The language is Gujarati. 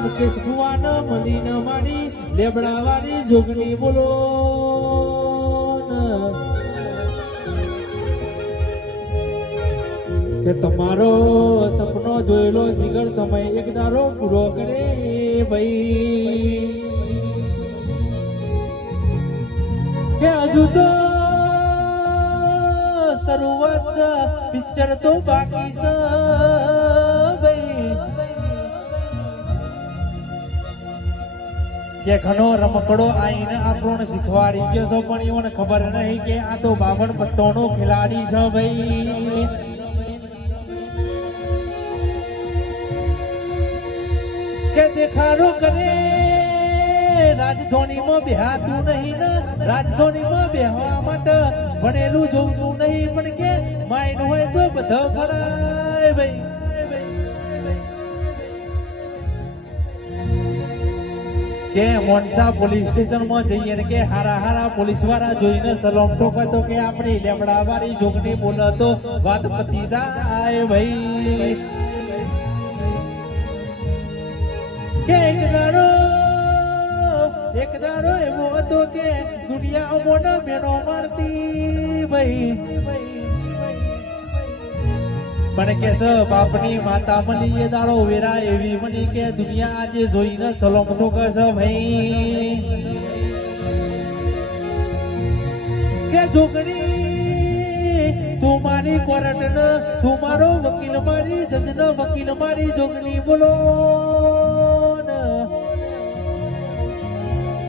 મુકેશ ભુવાન મલીન મારી લેબડા વાળી જોગણી બોલો કે તમારો સપનો જોયેલો જીગર સમય એક દારો પૂરો કરે ભાઈ કે હજુ તો શરૂઆત છે પિક્ચર તો બાકી છે ભાઈ કે ઘણો રમકડો આઈને આપણને શીખવાડી ગયો છો પણ એમને ખબર નહીં કે આ તો બાવન પત્તોનો ખેલાડી છે ભાઈ કે દેખાડો કરે રાજધાનીમાં બેહાતું નહીં ને રાજધાનીમાં બેહવા માટે ભણેલું જોવું નહીં પણ કે માઇન્ડ હોય તો બધો ફરાય ભાઈ કે મોનસા પોલીસ સ્ટેશનમાં જઈએ ને કે હારા પોલીસ વાળા જોઈને સલામ ઠોકે તો કે આપણી લેબડા વાળી જોગણી બોલે તો વાત પતી જાય ભાઈ કે એક દાડો એવો હતો કે દુનિયા મોઢા મેનો મારતી ભાઈ પણ કે બાપની માતા મળી એ દાડો વેરા એવી મળી કે દુનિયા આજે જોઈને સલોમ ઠોકે છે ભાઈ કે જોગણી તું મારી કોર્ટ તું મારો વકીલ મારી જજ નો વકીલ મારી જોગણી બોલો